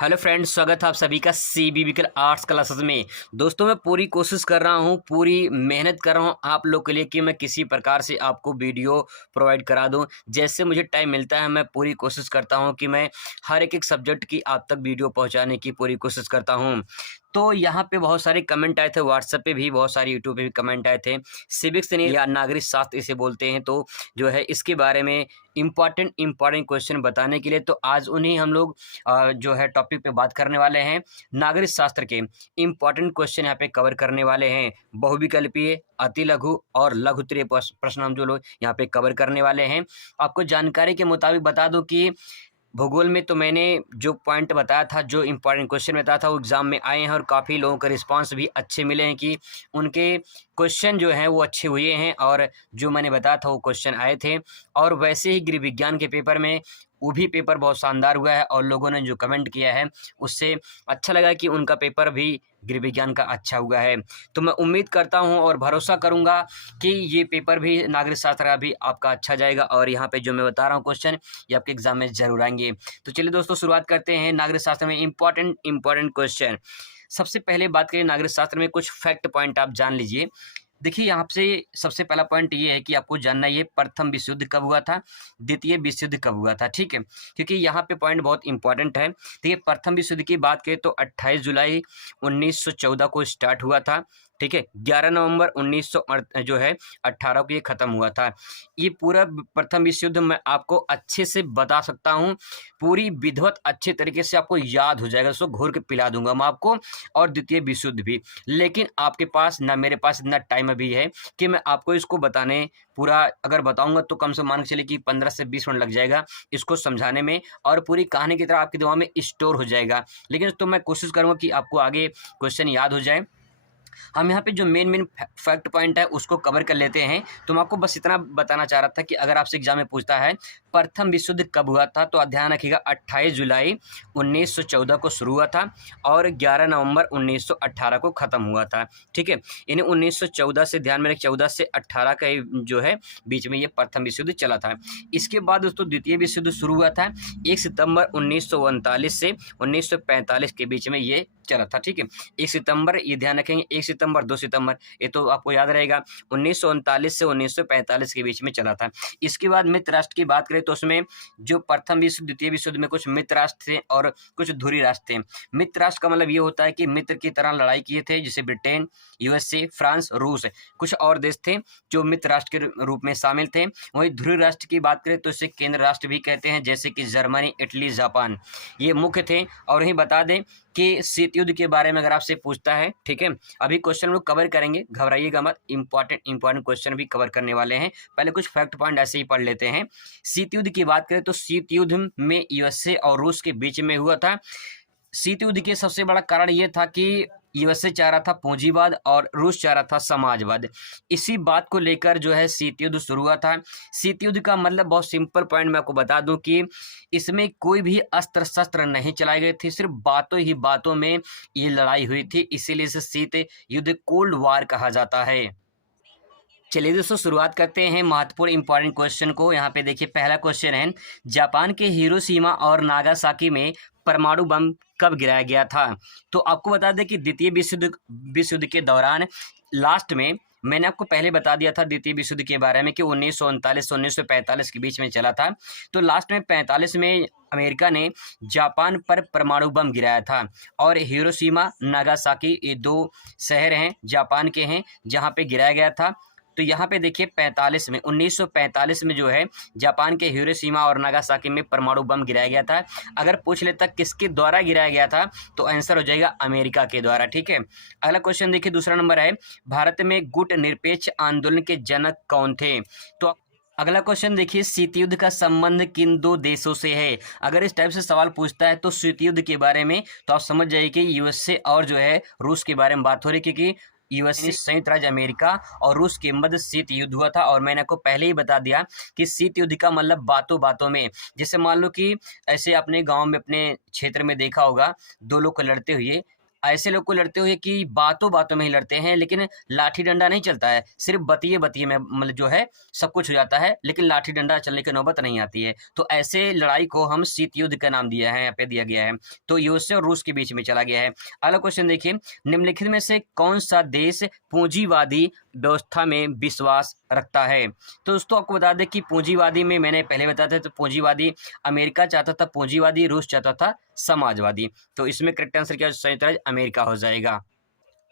Hello friends, स्वागत है आप सभी का सीबीबीके आर्ट्स क्लासेस में। दोस्तों, मैं पूरी कोशिश कर रहा हूँ, पूरी मेहनत कर रहा हूँ आप लोग के लिए कि मैं किसी प्रकार से आपको वीडियो प्रोवाइड करा दूँ। जैसे मुझे टाइम मिलता है मैं पूरी कोशिश करता हूँ कि मैं हर एक सब्जेक्ट की आप तक वीडियो पहुँचाने की पूरी कोशिश करता हूँ। तो यहाँ पे बहुत सारे कमेंट आए थे, व्हाट्सएप पे भी बहुत सारे, यूट्यूब पे भी कमेंट आए थे। सिविक्स ने या नागरिक शास्त्र इसे बोलते हैं, तो जो है इसके बारे में इम्पॉर्टेंट क्वेश्चन बताने के लिए तो आज उन्हीं हम लोग जो है टॉपिक पे बात करने वाले हैं। नागरिक शास्त्र के इम्पॉर्टेंट क्वेश्चन यहाँ पे कवर करने वाले हैं। बहुविकल्पीय, अति लघु और लघुत्तरीय प्रश्न हम जो लोग यहाँ पे कवर करने वाले हैं। आपको जानकारी के मुताबिक बता दूं कि भूगोल में तो मैंने जो पॉइंट बताया था, जो इम्पोर्टेंट क्वेश्चन बताया था, वो एग्ज़ाम में आए हैं और काफ़ी लोगों का रिस्पांस भी अच्छे मिले हैं कि उनके क्वेश्चन जो हैं वो अच्छे हुए हैं और जो मैंने बताया था वो क्वेश्चन आए थे। और वैसे ही गृह विज्ञान के पेपर में वो भी पेपर बहुत शानदार हुआ है और लोगों ने जो कमेंट किया है उससे अच्छा लगा कि उनका पेपर भी गृह विज्ञान का अच्छा हुआ है। तो मैं उम्मीद करता हूं और भरोसा करूंगा कि ये पेपर भी नागरिक शास्त्र का भी आपका अच्छा जाएगा और यहाँ पे जो मैं बता रहा हूँ क्वेश्चन ये आपके एग्जाम में जरूर आएंगे। तो चलिए दोस्तों, शुरुआत करते हैं नागरिक शास्त्र में इम्पोर्टेंट क्वेश्चन। सबसे पहले बात करें नागरिक शास्त्र में, कुछ फैक्ट पॉइंट आप जान लीजिए। देखिए, यहाँ से सबसे पहला पॉइंट ये है कि आपको जानना ये प्रथम विश्व युद्ध कब हुआ था, द्वितीय विश्व युद्ध कब हुआ था, ठीक है, क्योंकि यहाँ पे पॉइंट बहुत इंपॉर्टेंट है। देखिए, प्रथम विश्व युद्ध की बात करें तो 28 जुलाई 1914 को स्टार्ट हुआ था, ठीक है। 11 नवंबर 1918 को ये खत्म हुआ था। ये पूरा प्रथम विश्व युद्ध मैं आपको अच्छे से बता सकता हूँ, पूरी विधिवत अच्छे तरीके से आपको याद हो जाएगा, उसको घोर के पिला दूंगा मैं आपको, और द्वितीय विश्व युद्ध भी। लेकिन आपके पास ना, मेरे पास इतना टाइम अभी है कि मैं आपको इसको बताने पूरा अगर बताऊंगा तो कम से मान के चलिए कि 15 से 20 मिनट लग जाएगा इसको समझाने में, और पूरी कहानी की तरह आपके दिमाग में स्टोर हो जाएगा। लेकिन तो मैं कोशिश करूंगा कि आपको आगे क्वेश्चन याद हो जाए। हम यहाँ पे जो मेन फैक्ट पॉइंट है उसको कवर कर लेते हैं। तो मैं आपको बस इतना बताना चाह रहा था कि अगर आपसे एग्जाम में पूछता है प्रथम विश्व युद्ध कब हुआ था, तो ध्यान रखिएगा 28 जुलाई 1914 को शुरू हुआ था और 11 नवंबर 1918 को खत्म हुआ था, ठीक है। यानी 1914 से, ध्यान में रख, 14 से 18 का जो है बीच में ये प्रथम विश्व युद्ध चला था। इसके बाद दोस्तों द्वितीय विश्व युद्ध शुरू हुआ था 1 सितंबर 1939 से 1945 के बीच में ये चला था, ठीक है। 1 सितंबर, ये ध्यान रखेंगे, 1 सितंबर 2 सितंबर, ये तो आपको याद रहेगा। 1939 से 1945 के बीच में चला था। इसके बाद मित्र राष्ट्र की बात करें तो उसमें जो प्रथम विश्व, द्वितीय विश्व युद्ध में कुछ मित्र राष्ट्र थे और कुछ धुरी राष्ट्र थे। मित्र राष्ट्र का मतलब ये होता है कि मित्र की तरह लड़ाई किए थे, जैसे ब्रिटेन, यूएसए, फ्रांस, रूस, कुछ और देश थे जो मित्र राष्ट्र के रूप में शामिल थे। वहीं ध्रुव राष्ट्र की बात करें तो इसे केंद्र राष्ट्र भी कहते हैं, जैसे कि जर्मनी, इटली, जापान, ये मुख्य थे। और वहीं बता दें कि शीत युद्ध के बारे में अगर आपसे पूछता है, ठीक है, अभी क्वेश्चन लोग कवर करेंगे, घबराइएगा मत, इंपॉर्टेंट क्वेश्चन भी कवर करने वाले हैं। पहले कुछ फैक्ट पॉइंट ऐसे ही पढ़ लेते हैं। शीत युद्ध की बात करें तो शीत युद्ध में यूएसए और रूस के बीच में हुआ था। शीत युद्ध के सबसे बड़ा कारण ये था कि यूएसए चाह रहा था पूंजीवाद और रूस चाह रहा था समाजवाद। इसी बात को लेकर जो है शीत युद्ध शुरू हुआ था। शीत युद्ध का मतलब बहुत सिंपल पॉइंट मैं आपको बता दूं कि इसमें कोई भी अस्त्र शस्त्र नहीं चलाए गए थे, सिर्फ बातों ही बातों में ये लड़ाई हुई थी, इसीलिए इसे शीत युद्ध कोल्ड वार कहा जाता है। चलिए दोस्तों, शुरुआत करते हैं महत्वपूर्ण इंपॉर्टेंट क्वेश्चन को। यहाँ पे देखिए, पहला क्वेश्चन है, जापान के हिरोशिमा और नागासाकी में परमाणु बम कब गिराया गया था? तो आपको बता दें कि द्वितीय विश्व युद्ध के दौरान लास्ट में, मैंने आपको पहले बता दिया था द्वितीय विश्व युद्ध के बारे में कि 1939 से 1945 के बीच में चला था। तो लास्ट में 45 में अमेरिका ने जापान पर परमाणु बम गिराया था और हिरोशिमा, नागासाकी, ये दो शहर हैं जापान के हैं जहाँ पे गिराया गया था। तो यहाँ पे देखिए 45 में, 1945 में जो है जापान के हिरोशिमा और नागासाकी में परमाणु बम गिराया गया था। अगर पूछ लेता किसके द्वारा गिराया गया था तो आंसर हो जाएगा अमेरिका के द्वारा, ठीक है। अगला क्वेश्चन देखिए, दूसरा नंबर है, भारत में गुट निरपेक्ष आंदोलन के जनक कौन थे? तो अगला क्वेश्चन देखिए, शीत युद्ध का संबंध किन दो देशों से है? अगर इस टाइप से सवाल पूछता है तो शीत युद्ध के बारे में तो आप समझ जाइए कि यूएसए और जो है रूस के बारे में बात हो रही, क्योंकि यूएसए, संयुक्त राज्य अमेरिका और रूस के मध्य शीत युद्ध हुआ था। और मैंने आपको पहले ही बता दिया कि शीत युद्ध का मतलब बातों बातों में, जैसे मान लो कि ऐसे अपने गांव में, अपने क्षेत्र में देखा होगा, दो लोग को लड़ते हुए, ऐसे लोग को लड़ते हुए कि बातों बातों में ही लड़ते हैं, लेकिन लाठी डंडा नहीं चलता है, सिर्फ बतिये बतिये में मतलब जो है सब कुछ हो जाता है, लेकिन लाठी डंडा चलने की नौबत नहीं आती है। तो ऐसे लड़ाई को हम शीत युद्ध का नाम दिया है, यहाँ पे दिया गया है। तो यूएसए और रूस के बीच में चला गया है। अगला क्वेश्चन देखिए, निम्नलिखित में से कौन सा देश पूंजीवादी व्यवस्था में विश्वास रखता है? तो दोस्तों आपको बता दें कि पूंजीवादी में मैंने पहले बताया था, तो पूंजीवादी अमेरिका चाहता था, पूंजीवादी रूस चाहता था समाजवादी। तो इसमें करेक्ट आंसर क्या संयुक्त राज्य अमेरिका हो जाएगा।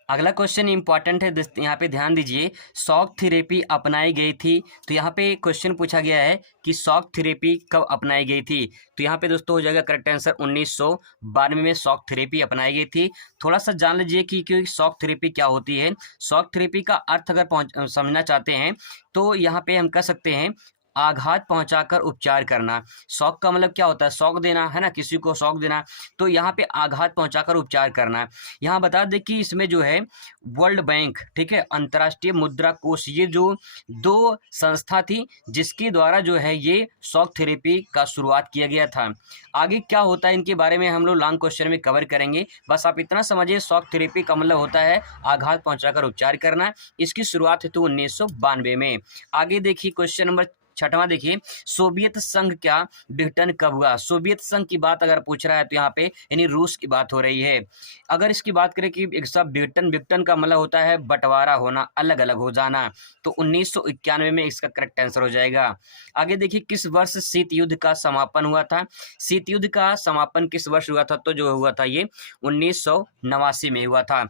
अगला क्वेश्चन इंपॉर्टेंट है, यहाँ पे ध्यान दीजिए, शॉक थेरेपी अपनाई गई थी। तो यहाँ पे क्वेश्चन पूछा गया है कि शॉक थेरेपी कब अपनाई गई थी? तो यहाँ पे दोस्तों हो जाएगा करेक्ट आंसर 1992 में शॉक थेरेपी अपनाई गई थी। थोड़ा सा जान लीजिए कि शॉक थेरेपी क्या होती है। शॉक थेरेपी का अर्थ अगर समझना चाहते हैं तो यहाँ पे हम कह सकते हैं आघात पहुंचाकर उपचार करना। शॉक का मतलब क्या होता है? शॉक देना, है ना, किसी को शॉक देना। तो यहाँ पे आघात पहुंचाकर उपचार करना। यहाँ बता दें कि इसमें जो है वर्ल्ड बैंक, ठीक है, अंतर्राष्ट्रीय मुद्रा कोष, ये जो दो संस्था थी जिसके द्वारा जो है ये शॉक थेरेपी का शुरुआत किया गया था। आगे क्या होता है इनके बारे में हम लोग लॉन्ग क्वेश्चन में कवर करेंगे। बस आप इतना समझिए, शॉक थेरेपी का मतलब होता है आघात पहुंचाकर उपचार करना। इसकी शुरुआत हुई थी 1992 में। आगे देखिए क्वेश्चन नंबर 6वां देखिए, सोवियत संघ का विघटन कब हुआ? सोवियत संघ की बात अगर पूछ रहा है तो यहाँ पे यानी रूस की बात हो रही है। अगर इसकी बात करें कि एक सब विघटन का मतलब होता है बंटवारा होना, अलग अलग हो जाना। तो 1991 में इसका करेक्ट आंसर हो जाएगा। आगे देखिए, किस वर्ष शीत युद्ध का समापन हुआ था? शीत युद्ध का समापन किस वर्ष हुआ था? तो जो हुआ था ये 1989 में हुआ था।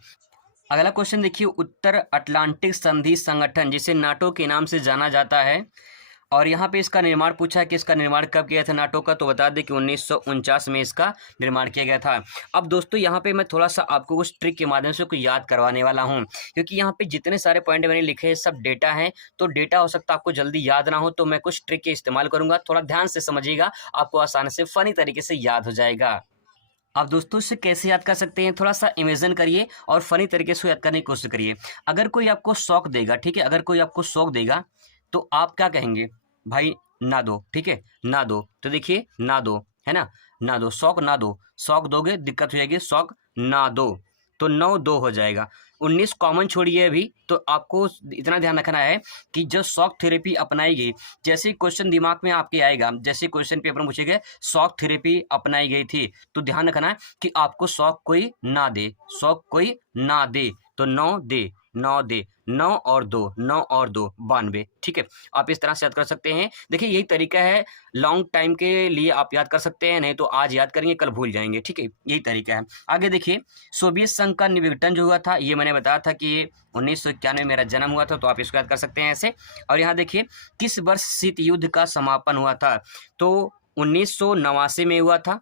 अगला क्वेश्चन देखिए, उत्तर अटलांटिक संधि संगठन जिसे नाटो के नाम से जाना जाता है, और यहाँ पे इसका निर्माण पूछा है कि इसका निर्माण कब किया था नाटो का? तो बता दें कि 1949 में इसका निर्माण किया गया था। अब दोस्तों यहाँ पे मैं थोड़ा सा आपको कुछ ट्रिक के माध्यम से कुछ याद करवाने वाला हूँ, क्योंकि यहाँ पे जितने सारे पॉइंट मैंने लिखे हैं सब डेटा हैं। तो डेटा हो सकता है आपको जल्दी याद ना हो, तो मैं कुछ ट्रिक के इस्तेमाल करूँगा। थोड़ा ध्यान से समझिएगा, आपको आसानी से फनी तरीके से याद हो जाएगा। आप दोस्तों इससे कैसे याद कर सकते हैं? थोड़ा सा इमेजिन करिए और फनी तरीके से याद करने की कोशिश करिए। अगर कोई आपको शौक देगा, ठीक है, अगर कोई आपको शौक देगा तो आप क्या कहेंगे? भाई ना दो, ठीक है, ना दो। तो देखिए ना दो, है ना, ना दो, शौक ना दो। शौक दोगे दिक्कत हो जाएगी, शौक ना दो। तो 9-2 हो जाएगा। 19 कॉमन छोड़िए अभी। तो आपको इतना ध्यान रखना है कि जब शॉक थेरेपी अपनाई गई, जैसे क्वेश्चन दिमाग में आपके आएगा, जैसे क्वेश्चन पेपर में पूछे गए शॉक थेरेपी अपनाई गई थी, तो ध्यान रखना है कि आपको शौक कोई ना दे, शौक कोई ना दे। तो 9 दे, 9 दे, 9 और 2, 9 और 2 92, ठीक है। आप इस तरह से याद कर सकते हैं। देखिए यही तरीका है, लॉन्ग टाइम के लिए आप याद कर सकते हैं, नहीं तो आज याद करेंगे कल भूल जाएंगे, ठीक है, यही तरीका है। आगे देखिए, सोवियत संघ का विघटन जो हुआ था, ये मैंने बताया था कि 1991 में मेरा जन्म हुआ था, तो आप इसको याद कर सकते हैं ऐसे। और यहाँ देखिए, किस वर्ष शीत युद्ध का समापन हुआ था? तो 1989 में हुआ था।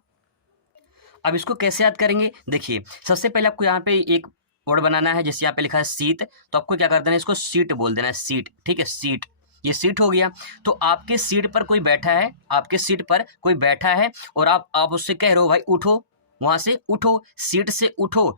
अब इसको कैसे याद करेंगे? देखिए सबसे पहले आपको यहाँ पे एक वर्ड बनाना है, जिससे यहाँ पे लिखा है शीत, तो आपको क्या कर देना है, इसको सीट बोल देना है, सीट, ठीक है, सीट। ये सीट हो गया। तो आपके सीट पर कोई बैठा है, आपके सीट पर कोई बैठा है और आप उससे कह रहे हो भाई उठो, वहां से उठो, सीट से उठो।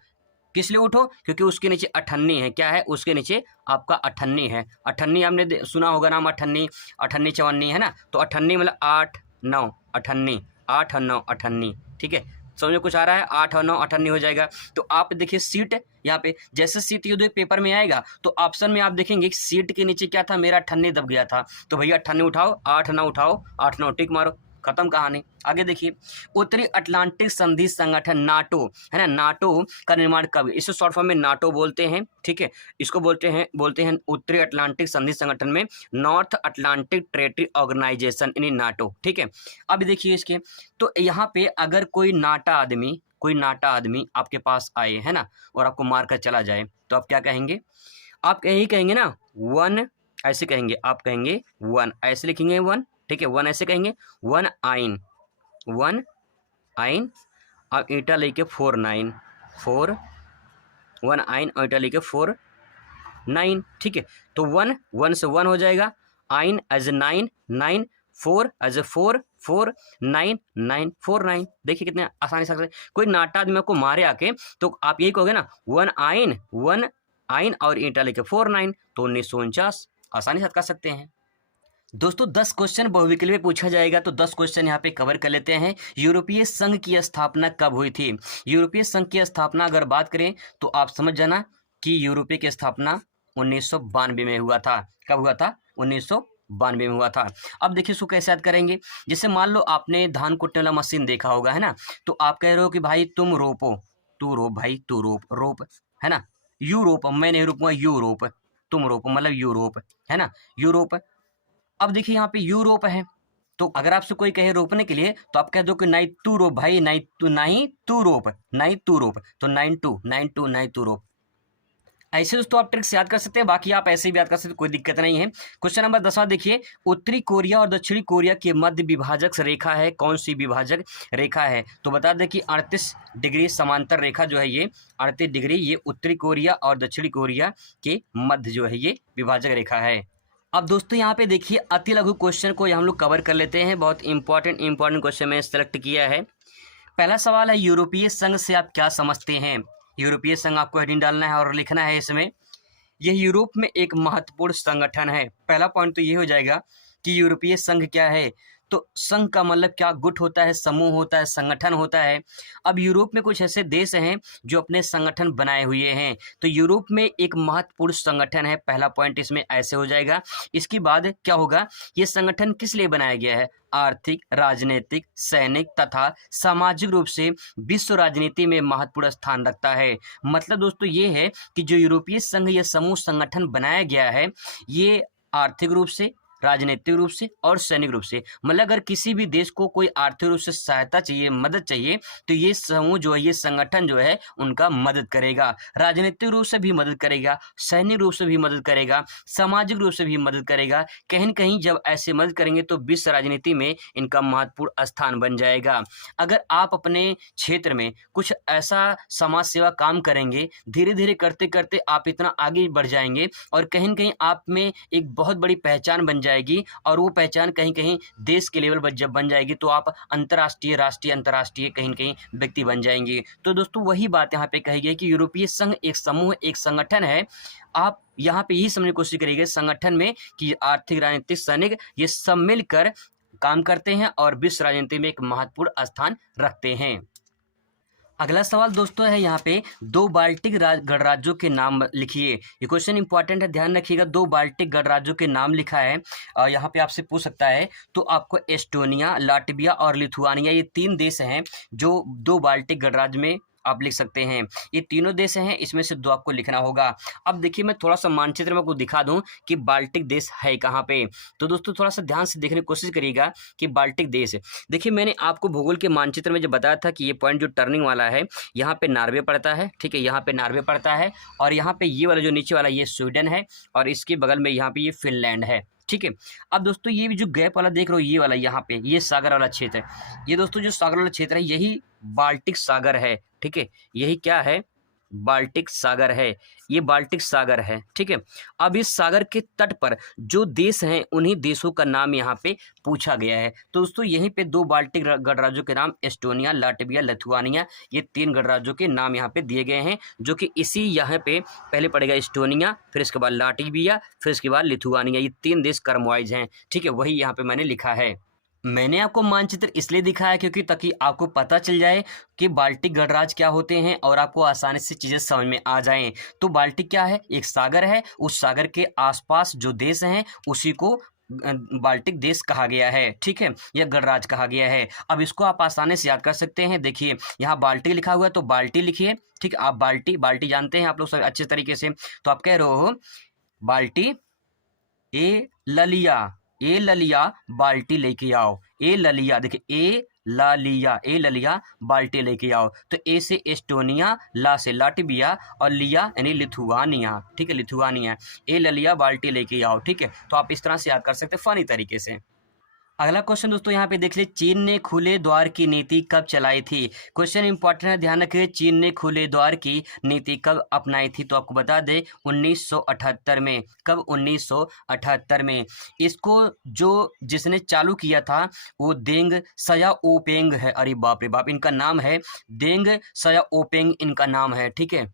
किस लिए उठो? क्योंकि उसके नीचे अठन्नी है। क्या है? उसके नीचे आपका अठन्नी है। अठन्नी आपने सुना होगा नाम, अठन्नी, अठन्नी चवन्नी, है ना। तो अठन्नी मतलब 8 9 अठन्नी, 8 और 9 अठन्नी, ठीक है। समझ में कुछ आ रहा है? 8 और 9 अठन्नी हो जाएगा। तो आप देखिए सीट, यहाँ पे जैसे शीत युद्ध पेपर में आएगा तो ऑप्शन में आप देखेंगे सीट के नीचे क्या था, मेरा अठन्नी दब गया था। तो भैया अठन्नी उठाओ, 8 9 उठाओ, 8 9 टिक मारो, खत्म कहानी। आगे देखिए, उत्तरी अटलांटिक संधि संगठन नाटो, है ना, नाटो का निर्माण कब? इसे शॉर्ट फॉर्म में नाटो बोलते हैं, ठीक है। इसको बोलते हैं उत्तरी अटलांटिक संधि संगठन में नॉर्थ अटलांटिक ट्रेटरी ऑर्गेनाइजेशन, यानी नाटो, ठीक है। अब देखिए इसके, तो यहाँ पे अगर कोई नाटा आदमी आपके पास आए, है ना, और आपको मार कर चला जाए, तो आप क्या कहेंगे? आप यही कहेंगे ना, 1 ऐसे कहेंगे, आप कहेंगे 1 ऐसे लिखेंगे 1, ठीक है, 1 ऐसे कहेंगे, 1 आइन, 1 आइन, अब ईटा लेके 4 9, 4 1 आइन और ईटा लेके 4 9, ठीक है। तो 1 से 1 हो जाएगा, आइन एज 9 9, 4 एज 4 4 9 9 4 9। देखिए कितने आसानी से कोई नाटा आदमी आपको मारे आके, तो आप यही कहोगे ना, 1 आइन और ईटा लेके 4 9, तो 1949 आसानी से कर सकते हैं। दोस्तों 10 क्वेश्चन बहुविकल्पीय पूछा जाएगा, तो 10 क्वेश्चन यहाँ पे कवर कर लेते हैं। यूरोपीय संघ की स्थापना कब हुई थी? यूरोपीय संघ की स्थापना अगर बात करें तो आप समझ जाना कि यूरोपीय की स्थापना 1992 में हुआ था। कब हुआ था? 1992 में हुआ था। अब देखिए इसको कैसे याद करेंगे। जैसे मान लो आपने धान कुटने वाला मशीन देखा होगा, है ना, तो आप कह रहे हो कि भाई तुम रोपो, तू रोप भाई, तू रोप, रोप, है ना, यूरोप, मैं नहीं रोपूंगा, यूरोप, तुम रोपो मतलब यूरोप, है ना, यूरोप। अब देखिए यहाँ पे यूरोप है, तो अगर आपसे कोई कहे रोपने के लिए तो आप कह दो कि नाई तू रोप भाई, नाई तू, नहीं तू रोप, नाई तू रोप, तो 92 नाई तू रोप। ऐसे दोस्तों आप ट्रिक्स याद कर सकते हैं, बाकी आप ऐसे भी याद कर सकते हैं, कोई दिक्कत नहीं है। क्वेश्चन नंबर 10वां देखिए, उत्तरी कोरिया और दक्षिणी कोरिया के मध्य विभाजक रेखा है, कौन सी विभाजक रेखा है? तो बता दें कि 38 डिग्री समांतर रेखा जो है ये 38 डिग्री, ये उत्तरी कोरिया और दक्षिणी कोरिया के मध्य जो है ये विभाजक रेखा है। अब दोस्तों यहाँ पे देखिए अति लघु क्वेश्चन को हम लोग कवर कर लेते हैं। बहुत इंपॉर्टेंट क्वेश्चन मैंने सेलेक्ट किया है। पहला सवाल है, यूरोपीय संघ से आप क्या समझते हैं? यूरोपीय संघ आपको हेडिंग डालना है और लिखना है इसमें, यह यूरोप में एक महत्वपूर्ण संगठन है। पहला पॉइंट तो ये हो जाएगा कि यूरोपीय संघ क्या है। तो संघ का मतलब क्या? गुट होता है, समूह होता है, संगठन होता है। अब यूरोप में कुछ ऐसे देश हैं जो अपने संगठन बनाए हुए हैं, तो यूरोप में एक महत्वपूर्ण संगठन है। पहला पॉइंट इसमें ऐसे हो जाएगा। इसके बाद क्या होगा? ये संगठन किस लिए बनाया गया है? आर्थिक, राजनीतिक, सैनिक तथा सामाजिक रूप से विश्व राजनीति में महत्वपूर्ण स्थान रखता है। मतलब दोस्तों ये है कि जो यूरोपीय संघ या समूह संगठन बनाया गया है, ये आर्थिक रूप से, राजनीतिक रूप से और सैनिक रूप से, मतलब अगर किसी भी देश को कोई आर्थिक रूप से सहायता चाहिए, मदद चाहिए, तो ये समूह जो है, ये संगठन जो है उनका मदद करेगा। राजनीतिक रूप से भी मदद करेगा, सैनिक रूप से भी मदद करेगा, सामाजिक रूप से भी मदद करेगा। कहीं न कहीं जब ऐसे मदद करेंगे तो विश्व राजनीति में इनका महत्वपूर्ण स्थान बन जाएगा। अगर आप अपने क्षेत्र में कुछ ऐसा समाज सेवा काम करेंगे, धीरे धीरे करते करते आप इतना आगे बढ़ जाएंगे और कहीं न कहीं आप में एक बहुत बड़ी पहचान बन जाएगी, और वो पहचान कहीं कहीं देश के लेवल पर जब बन जाएगी तो आप अंतर्राष्ट्रीय, राष्ट्रीय, अंतर्राष्ट्रीय कहीं न कहीं व्यक्ति बन जाएंगे। तो दोस्तों वही बात यहाँ पे कही गई कि यूरोपीय संघ एक समूह, एक संगठन है। आप यहाँ पे यही समझने की कोशिश करिएगा संगठन में कि आर्थिक, राजनीतिक, सैनिक ये सब मिलकर काम करते हैं और विश्व राजनीति में एक महत्वपूर्ण स्थान रखते हैं। अगला सवाल दोस्तों है यहाँ पे, दो बाल्टिक गणराज्यों के नाम लिखिए। ये क्वेश्चन इंपॉर्टेंट है, ध्यान रखिएगा। दो बाल्टिक गणराज्यों के नाम लिखा है, यहाँ पे आपसे पूछ सकता है। तो आपको एस्टोनिया, लाटविया और लिथुआनिया, ये 3 देश हैं जो दो बाल्टिक गणराज्य में आप लिख सकते हैं। ये तीनों देश हैं, इसमें से 2 आपको लिखना होगा। अब देखिए मैं थोड़ा सा मानचित्र में आपको दिखा दूं कि बाल्टिक देश है कहाँ पे। तो दोस्तों थोड़ा सा ध्यान से देखने की कोशिश करिएगा कि बाल्टिक देश, देखिए मैंने आपको भूगोल के मानचित्र में जो बताया था कि ये पॉइंट जो टर्निंग वाला है, यहाँ पे नॉर्वे पड़ता है, ठीक है, यहाँ पे नॉर्वे पड़ता है, और यहाँ पे ये वाला जो नीचे वाला ये स्वीडन है, और इसके बगल में यहाँ पे ये फिनलैंड है, ठीक है। अब दोस्तों ये जो गैप वाला देख रहे हो, ये वाला यहाँ पे ये सागर वाला क्षेत्र है, ये दोस्तों जो सागर वाला क्षेत्र है यही बाल्टिक सागर है, ठीक है, यही क्या है? बाल्टिक सागर है, ये बाल्टिक सागर है, ठीक है। अब इस सागर के तट पर जो देश हैं उन्हीं देशों का नाम यहाँ पे पूछा गया है। तो दोस्तों यहीं पे 2 बाल्टिक गणराज्यों के नाम एस्टोनिया, लाटविया, लिथुआनिया, ये 3 गणराज्यों के नाम यहाँ पे दिए गए हैं, जो कि इसी यहाँ पे पहले पड़ेगा एस्टोनिया, फिर इसके बाद लाटविया, फिर इसके बाद लिथुआनिया, ये 3 देश क्रमवाइज हैं, ठीक है, वही यहाँ पे मैंने लिखा है। मैंने आपको मानचित्र इसलिए दिखाया क्योंकि ताकि आपको पता चल जाए कि बाल्टिक गणराज्य क्या होते हैं और आपको आसानी से चीज़ें समझ में आ जाएं। तो बाल्टिक क्या है? एक सागर है, उस सागर के आसपास जो देश हैं उसी को बाल्टिक देश कहा गया है, ठीक है, यह गणराज्य कहा गया है। अब इसको आप आसानी से याद कर सकते हैं। देखिए यहाँ बाल्टी लिखा हुआ है तो बाल्टी लिखिए, ठीक है। आप बाल्टी जानते हैं आप लोग सब अच्छे तरीके से, तो आप कह रहे हो बाल्टी, ए ललिया बाल्टी लेके आओ, ए ललिया, देखिए ए ललिया बाल्टी लेके आओ। तो ए से एस्टोनिया, ला से लाटविया और लिया यानी लिथुआनिया, ठीक है, लिथुआनिया, ए ललिया बाल्टी लेके आओ, ठीक है। तो आप इस तरह से याद कर सकते हैं फनी तरीके से। अगला क्वेश्चन दोस्तों यहाँ पे देख लीजिए, चीन ने खुले द्वार की नीति कब चलाई थी? क्वेश्चन इंपॉर्टेंट है, ध्यान रखिए। चीन ने खुले द्वार की नीति कब अपनाई थी? तो आपको बता दें 1978 में। कब? 1978 में। इसको जो जिसने चालू किया था वो देंग सयाओपेंग है। अरे बाप रे बाप, इनका नाम है देंग सयाओपेंग, इनका नाम है, ठीक है।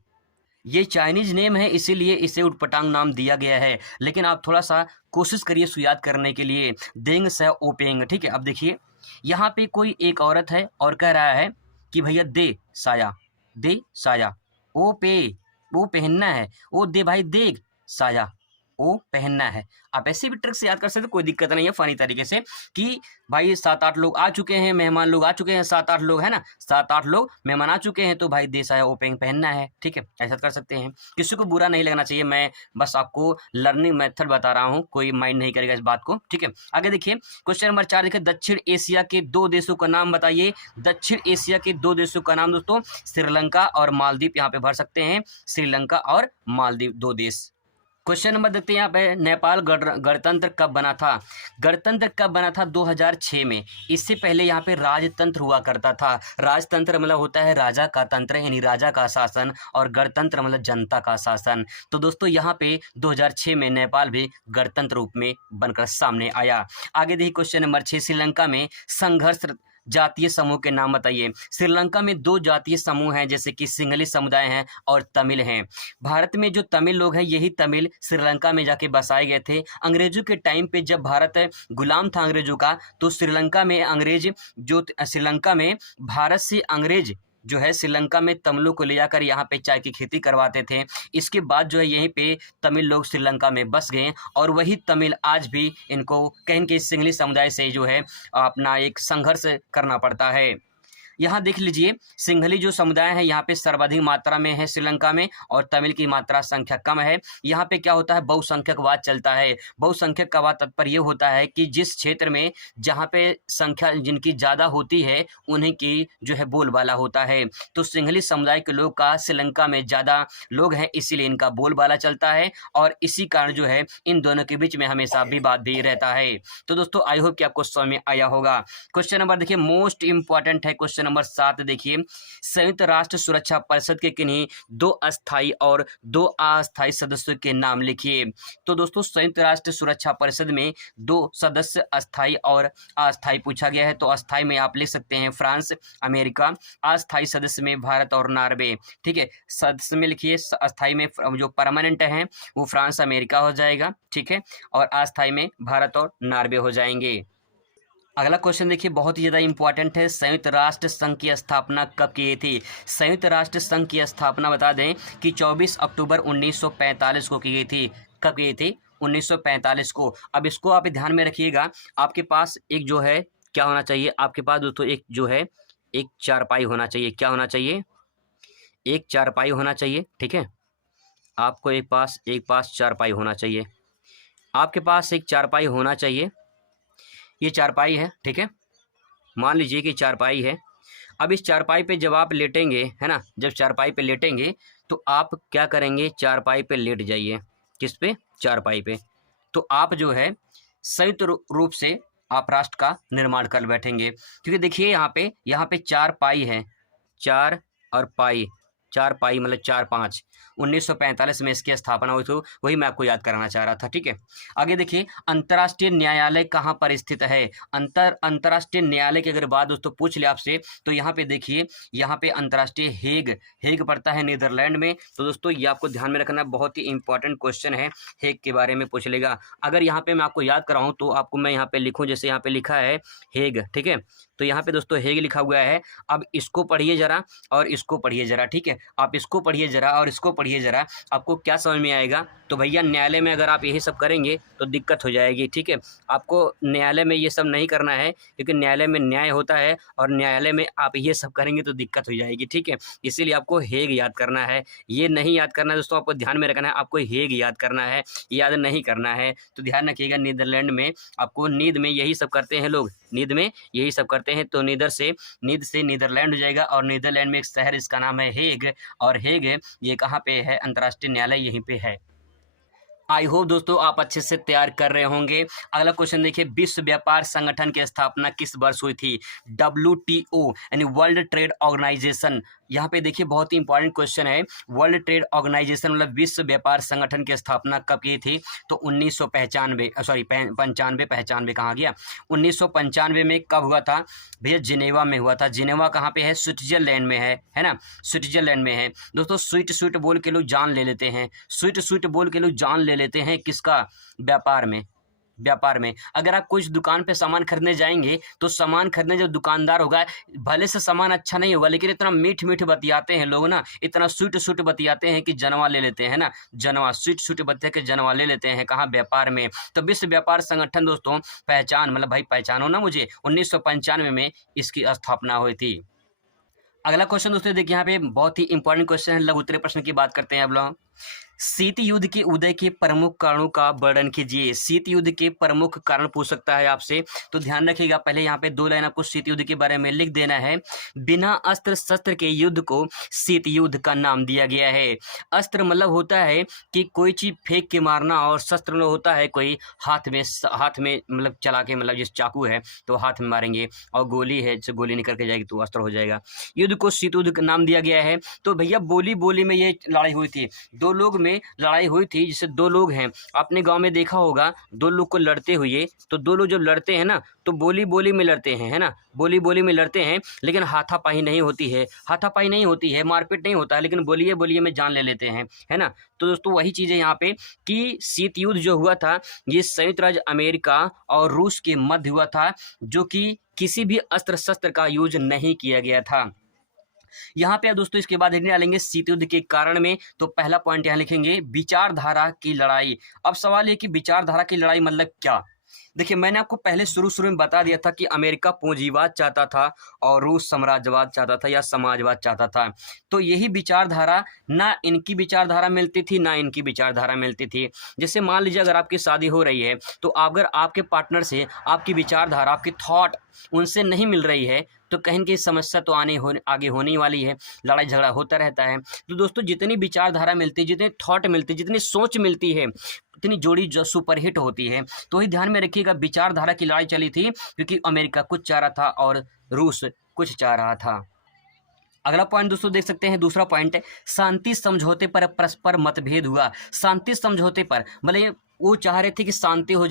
ये चाइनीज नेम है, इसीलिए इसे उटपटांग नाम दिया गया है। लेकिन आप थोड़ा सा कोशिश करिए इसको याद करने के लिए। देंग से ओपेंग, ठीक है। अब देखिए यहाँ पे कोई एक औरत है और कह रहा है कि भैया दे साया, दे साया। ओ पे, वो पहनना है। ओ दे भाई, देख साया, ओ पहनना है। आप ऐसे भी ट्रिक से याद कर सकते हो, कोई दिक्कत नहीं है, फनी तरीके से कि भाई 7-8 लोग आ चुके हैं, मेहमान लोग आ चुके हैं, 7-8 लोग है ना, 7-8 लोग मेहमान आ चुके हैं, तो भाई दे साया ओपेंग पहनना है, ठीक है। ऐसा कर सकते हैं, किसी को बुरा नहीं लगना चाहिए। मैं बस आपको लर्निंग मेथड बता रहा हूँ, कोई माइंड नहीं करेगा इस बात को, ठीक है। आगे देखिए क्वेश्चन नंबर 4 देखिए, दक्षिण एशिया के 2 देशों का नाम बताइए। दक्षिण एशिया के 2 देशों का नाम दोस्तों, श्रीलंका और मालदीव। यहाँ पे भर सकते हैं श्रीलंका और मालदीव, 2 देश। क्वेश्चन नंबर देखते हैं यहाँ पे, नेपाल गणतंत्र कब बना था। गणतंत्र कब बना था? 2006 में। इससे पहले यहाँ पे राजतंत्र हुआ करता था। राजतंत्र मतलब होता है राजा का तंत्र, यानी राजा का शासन, और गणतंत्र मतलब जनता का शासन। तो दोस्तों यहाँ पे 2006 में नेपाल भी गणतंत्र रूप में बनकर सामने आया। आगे देखिए क्वेश्चन नंबर 6, श्रीलंका में संघर्ष जातीय समूह के नाम बताइए। श्रीलंका में 2 जातीय समूह हैं, जैसे कि सिंहली समुदाय हैं और तमिल हैं। भारत में जो तमिल लोग हैं, यही तमिल श्रीलंका में जाके बसाए गए थे। अंग्रेजों के टाइम पे जब भारत गुलाम था अंग्रेजों का, तो श्रीलंका में अंग्रेज जो श्रीलंका में भारत से अंग्रेज जो है श्रीलंका में तमिलों को ले जाकर यहाँ पे चाय की खेती करवाते थे। इसके बाद जो है यहीं पे तमिल लोग श्रीलंका में बस गए, और वही तमिल आज भी इनको कहीं के सिंहली समुदाय से जो है अपना एक संघर्ष करना पड़ता है। यहाँ देख लीजिए, सिंहली जो समुदाय है यहाँ पे सर्वाधिक मात्रा में है श्रीलंका में, और तमिल की मात्रा संख्या कम है। यहाँ पे क्या होता है, बहुसंख्यकवाद चलता है। बहुसंख्यकवाद तात्पर्य ये होता है कि जिस क्षेत्र में जहाँ पे संख्या जिनकी ज़्यादा होती है, उन्हीं की जो है बोलबाला होता है। तो सिंहली समुदाय के लोग का श्रीलंका में ज़्यादा लोग हैं, इसीलिए इनका बोलबाला चलता है, और इसी कारण जो है इन दोनों के बीच में हमेशा विवाद भी रहता है। तो दोस्तों आई होप कि आपको समझ में आया होगा। क्वेश्चन नंबर देखिए मोस्ट इंपॉर्टेंट है, क्वेश्चन नंबर 7 देखिए, संयुक्त राष्ट्र सुरक्षा परिषद के किन्हीं 2 अस्थायी और 2 अस्थायी सदस्यों के नाम लिखिए। तो दोस्तों संयुक्त राष्ट्र सुरक्षा परिषद में 2 सदस्य अस्थायी और अस्थायी पूछा गया है। तो अस्थायी में आप लिख सकते हैं फ्रांस, अमेरिका। अस्थायी सदस्य में भारत और नॉर्वे, ठीक है। सदस्य में लिखिए, अस्थायी में जो परमानेंट है वो फ्रांस अमेरिका हो जाएगा, ठीक है, और अस्थायी में भारत और नॉर्वे हो जाएंगे। अगला क्वेश्चन देखिए, बहुत ही ज़्यादा इंपॉर्टेंट है, संयुक्त राष्ट्र संघ की स्थापना कब की थी। संयुक्त राष्ट्र संघ की स्थापना बता दें कि 24 अक्टूबर 1945 को की गई थी। कब की गई थी? 1945 को। अब इसको आप ध्यान में रखिएगा, आपके पास एक जो है क्या होना चाहिए, आपके पास दोस्तों एक जो है एक चारपाई होना चाहिए। क्या होना चाहिए? एक चारपाई होना चाहिए, ठीक है। आपको एक पास चारपाई होना चाहिए, आपके पास एक चारपाई होना चाहिए। ये चारपाई है, ठीक है, मान लीजिए कि चारपाई है। अब इस चारपाई पे जब आप लेटेंगे, है ना, जब चारपाई पे लेटेंगे तो आप क्या करेंगे, चारपाई पे लेट जाइए। किस पे? चारपाई पे। तो आप जो है संयुक्त रूप से आप राष्ट्र का निर्माण कर बैठेंगे, क्योंकि देखिए यहाँ पे 4 पाई है, 4 और पाई, 4 पाई मतलब 4-5। 1945 में इसकी स्थापना हुई थी, वही मैं आपको याद कराना चाह रहा था, ठीक है। आगे देखिए, अंतर्राष्ट्रीय न्यायालय कहाँ पर स्थित है। अंतर्राष्ट्रीय न्यायालय की अगर बात दोस्तों पूछ ले आपसे, तो यहाँ पे देखिए, यहाँ पे अंतर्राष्ट्रीय हेग पड़ता है नीदरलैंड में। तो दोस्तों ये आपको ध्यान में रखना, बहुत ही इंपॉर्टेंट क्वेश्चन है, हेग के बारे में पूछ लेगा। अगर यहाँ पे मैं आपको याद कराऊँ तो आपको मैं यहाँ पे लिखूँ, जैसे यहाँ पे लिखा है हेग, ठीक है। तो यहाँ पे दोस्तों हेग लिखा हुआ है। अब इसको पढ़िए जरा और इसको पढ़िए जरा, ठीक है। आप इसको पढ़िए जरा और इसको पढ़िए जरा, आपको क्या समझ में आएगा। तो भैया न्यायालय में अगर आप यही सब करेंगे तो दिक्कत हो जाएगी, ठीक है। आपको न्यायालय में ये सब नहीं करना है, क्योंकि न्यायालय में न्याय होता है, और न्यायालय में आप ये सब करेंगे तो दिक्कत हो जाएगी, ठीक है। इसीलिए आपको हेग याद करना है, ये नहीं याद करना है दोस्तों, आपको ध्यान में रखना है, आपको हेग याद करना है, याद नहीं करना है। तो ध्यान रखिएगा, नीदरलैंड में आपको नींद में यही सब करते हैं लोग, नींद में यही सब करते हैं। तो नींद से नीदरलैंड हो जाएगा, और नीदरलैंड में एक शहर इसका नाम है हेग, और हेग ये कहाँ पे है, अंतर्राष्ट्रीय न्यायालय यहीं पे है। आई होप दोस्तों आप अच्छे से तैयार कर रहे होंगे। अगला क्वेश्चन देखिए, विश्व व्यापार संगठन की स्थापना किस वर्ष हुई थी? WTO यानी वर्ल्ड ट्रेड ऑर्गेनाइजेशन। यहाँ पे देखिए बहुत ही इंपॉर्टेंट क्वेश्चन है। वर्ल्ड ट्रेड ऑर्गेनाइजेशन मतलब विश्व व्यापार संगठन की स्थापना कब की थी? तो 1995, सॉरी 95 कहाँ गया, 1995 में कब हुआ था भैया? जिनेवा में हुआ था। जिनेवा कहाँ पे है? स्विट्जरलैंड में है ना, स्विट्जरलैंड में है दोस्तों। स्वीट स्वीट बोल के लोग जान ले लेते हैं, स्वीट स्वीट बोल के लोग जान ले लेते हैं किसका? व्यापार में अगर आप कुछ दुकान पे सामान खरीदने जाएंगे तो सामान खरीदने जो दुकानदार होगा, भले से सामान अच्छा नहीं होगा लेकिन इतना मीठ मीठ बतियाते हैं लोग ना, इतना स्वीट स्वीट बतियाते हैं कि जनवा ले लेते हैं ना, जनवा स्वीट स्वीट बतिया के जनवा ले लेते हैं। कहाँ? व्यापार में। तो विश्व व्यापार संगठन दोस्तों, पहचान मतलब भाई पहचानो ना मुझे, 1995 में इसकी स्थापना हुई थी। अगला क्वेश्चन दोस्तों देखिए, यहाँ पे बहुत ही इंपॉर्टेंट क्वेश्चन है, लघु उत्तरीय प्रश्न की बात करते हैं अब लोग। शीत युद्ध के उदय के प्रमुख कारणों का वर्णन कीजिए। शीत युद्ध के प्रमुख कारण पूछ सकता है आपसे, तो ध्यान रखिएगा। पहले यहाँ पे 2 लाइन आपको शीत युद्ध के बारे में लिख देना है। बिना अस्त्र शस्त्र के युद्ध को शीत युद्ध का नाम दिया गया है। अस्त्र मतलब होता है कि कोई चीज फेंक के मारना, और शस्त्र मतलब होता है कोई हाथ में मतलब चला के, मतलब जिस चाकू है तो हाथ में मारेंगे, और गोली है जो गोली निकल के जाएगी तो अस्त्र हो जाएगा। युद्ध को शीत युद्ध का नाम दिया गया है। तो भैया बोली में ये लड़ाई हुई थी, 2 लोग में लड़ाई हुई थी। जैसे 2 लोग हैं, आपने गांव में देखा होगा 2 लोग को लड़ते हुए, तो 2 लोग जब लड़ते हैं ना तो बोली में लड़ते हैं, है ना, बोली में लड़ते हैं, लेकिन हाथापाई नहीं होती है, मारपीट नहीं होता है, लेकिन बोलिए में जान ले लेते हैं, है ना। तो दोस्तों वही चीज़ है यहाँ पे कि शीत युद्ध जो हुआ था ये संयुक्त राज्य अमेरिका और रूस के मध्य हुआ था, जो कि किसी भी अस्त्र शस्त्र का यूज नहीं किया गया था। यहाँ पे दोस्तों इसके बाद हेडिंग डालेंगे शीत युद्ध के कारण में, तो पहला पॉइंट यहाँ लिखेंगे विचारधारा की लड़ाई। अब सवाल है कि विचारधारा की लड़ाई मतलब क्या? देखिए मैंने आपको पहले शुरू में बता दिया था कि अमेरिका पूंजीवाद चाहता था और रूस साम्राज्यवाद चाहता था या समाजवाद चाहता था। तो यही विचारधारा, ना इनकी विचारधारा मिलती थी ना इनकी विचारधारा मिलती थी। जैसे मान लीजिए अगर आपकी शादी हो रही है तो अगर आपके पार्टनर से आपकी विचारधारा, आपकी थॉट उनसे नहीं मिल रही है तो कहीं न कहीं समस्या तो आगे होने वाली है, लड़ाई झगड़ा होता रहता है। तो दोस्तों जितनी विचारधारा मिलती है, जितनी थॉट मिलती है, जितनी सोच मिलती है, उतनी जोड़ी जो सुपरहिट होती है। तो ही ध्यान में रखिएगा, विचारधारा की लड़ाई चली थी क्योंकि अमेरिका कुछ चाह रहा था और रूस कुछ चाह रहा था। अगला पॉइंट दोस्तों देख सकते हैं, दूसरा पॉइंट है शांति समझौते पर परस्पर मतभेद हुआ। शांति समझौते पर मतलब वो चाह रहे थे कि शांति हो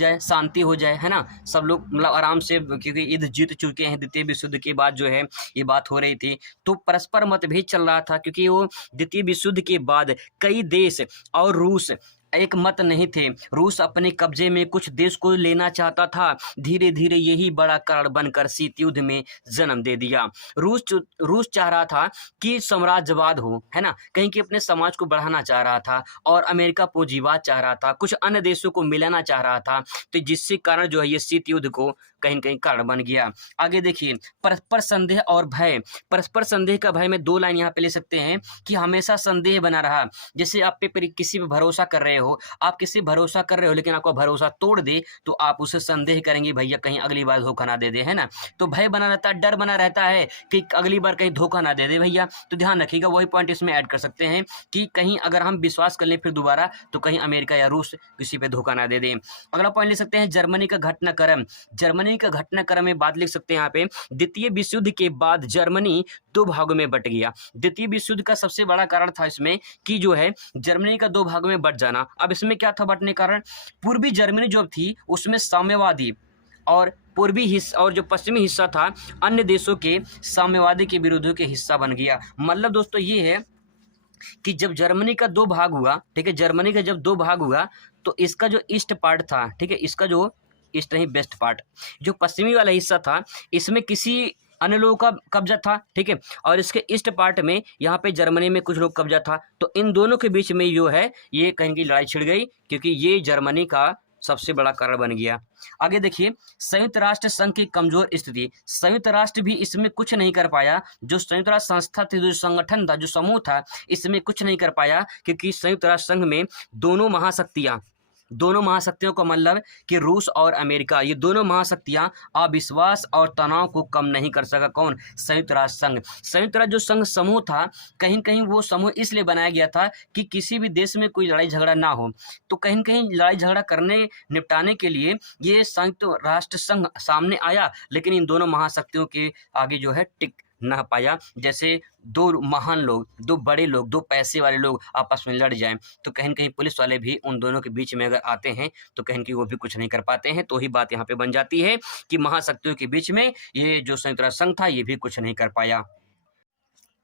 जाए, है ना, सब लोग मतलब आराम से, क्योंकि युद्ध जीत चुके हैं, द्वितीय विश्व युद्ध के बाद जो है ये बात हो रही थी, तो परस्पर मतभेद चल रहा था क्योंकि वो द्वितीय विश्व युद्ध के बाद कई देश और रूस एक मत नहीं थे। रूस अपने कब्जे में कुछ देश को लेना चाहता था। धीरे धीरे यही बड़ा कारण बनकर शीत युद्ध में जन्म दे दिया। रूस चाह रहा था कि साम्राज्यवाद हो, है ना, कहीं कि अपने समाज को बढ़ाना चाह रहा था, और अमेरिका पूंजीवाद चाह रहा था, कुछ अन्य देशों को मिलाना चाह रहा था। तो जिससे कारण जो है ये शीत युद्ध को कहीं कहीं कारण बन गया। आगे देखिए, परस्पर संदेह और भय। परस्पर संदेह का भय में 2 लाइन यहाँ पे ले सकते हैं कि हमेशा संदेह बना रहा। जैसे आप पे किसी पे भरोसा कर रहे हो, आप किसी भरोसा कर रहे हो लेकिन आपका भरोसा तोड़ दे तो आप उसे संदेह करेंगे, भैया कहीं अगली बार धोखा ना दे दे, है ना। तो भय बना रहता है, डर बना रहता है कि अगली बार कहीं धोखा ना दे दे भैया। तो ध्यान रखिएगा, वही पॉइंट इसमें ऐड कर सकते हैं कि कहीं अगर हम विश्वास कर लें फिर दोबारा तो कहीं अमेरिका या रूस किसी पे धोखा ना दे दे। अगला पॉइंट ले सकते हैं जर्मनी का घटनाक्रम। जर्मनी का घटनाक्रम में बात लिख सकते हैं यहाँ पे, द्वितीय विश्व युद्ध के बाद जर्मनी 2 भागों में बट गया। द्वितीय विश्व युद्ध का सबसे बड़ा कारण था इसमें कि जो है जर्मनी का 2 भागों में बट जाना। अब इसमें क्या था बटने कारण? पूर्वी जर्मनी जो थी उसमें साम्यवादी और पूर्वी हिस्सा और जो पश्चिमी हिस्सा था अन्य देशों के साम्यवादी के विरोधियों के हिस्सा बन गया। मतलब दोस्तों ये है कि जब जर्मनी का 2 भाग हुआ, ठीक है, जर्मनी का जब 2 भाग हुआ तो इसका जो ईस्ट पार्ट था, ठीक है, इसका जो ईस्ट नहीं वेस्ट पार्ट, जो पश्चिमी वाला हिस्सा था इसमें किसी अन्य लोगों का कब्जा था, ठीक है, और इसके ईस्ट पार्ट में यहाँ पे जर्मनी में कुछ लोग कब्जा था। तो इन दोनों के बीच में जो है ये कहीं की लड़ाई छिड़ गई क्योंकि ये जर्मनी का सबसे बड़ा कारण बन गया। आगे देखिए, संयुक्त राष्ट्र संघ की कमजोर स्थिति। संयुक्त राष्ट्र भी इसमें कुछ नहीं कर पाया। जो संयुक्त राष्ट्र संस्था थी, जो संगठन था, जो समूह था, इसमें कुछ नहीं कर पाया क्योंकि संयुक्त राष्ट्र संघ में दोनों महाशक्तियां दोनों महाशक्तियों का मतलब कि रूस और अमेरिका, ये दोनों महाशक्तियां अविश्वास और तनाव को कम नहीं कर सका। कौन? संयुक्त राष्ट्र संघ। संयुक्त राष्ट्र जो संघ समूह था, कहीं कहीं वो समूह इसलिए बनाया गया था कि किसी भी देश में कोई लड़ाई झगड़ा ना हो, तो कहीं कहीं लड़ाई झगड़ा करने निपटाने के लिए ये संयुक्त राष्ट्र संघ सामने आया, लेकिन इन दोनों महाशक्तियों के आगे जो है टिक ना पाया। जैसे दो महान लोग, दो बड़े लोग, दो पैसे वाले लोग आपस में लड़ जाएं, तो कहीं न कहीं पुलिस वाले भी उन दोनों के बीच में अगर आते हैं, तो कहीं न कहीं वो भी कुछ नहीं कर पाते हैं। तो ही बात यहाँ पे बन जाती है कि महाशक्तियों के बीच में ये जो संयुक्त राष्ट्र संघ था, ये भी कुछ नहीं कर पाया।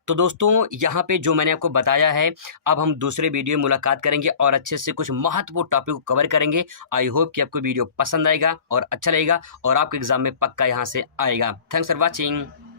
तो दोस्तों, यहाँ पे जो मैंने आपको बताया है, अब हम दूसरे वीडियो में मुलाकात करेंगे और अच्छे से कुछ महत्वपूर्ण टॉपिक को कवर करेंगे। आई होप कि आपको वीडियो पसंद आएगा और अच्छा लगेगा और आपके एग्ज़ाम में पक्का यहाँ से आएगा। Thanks for watching.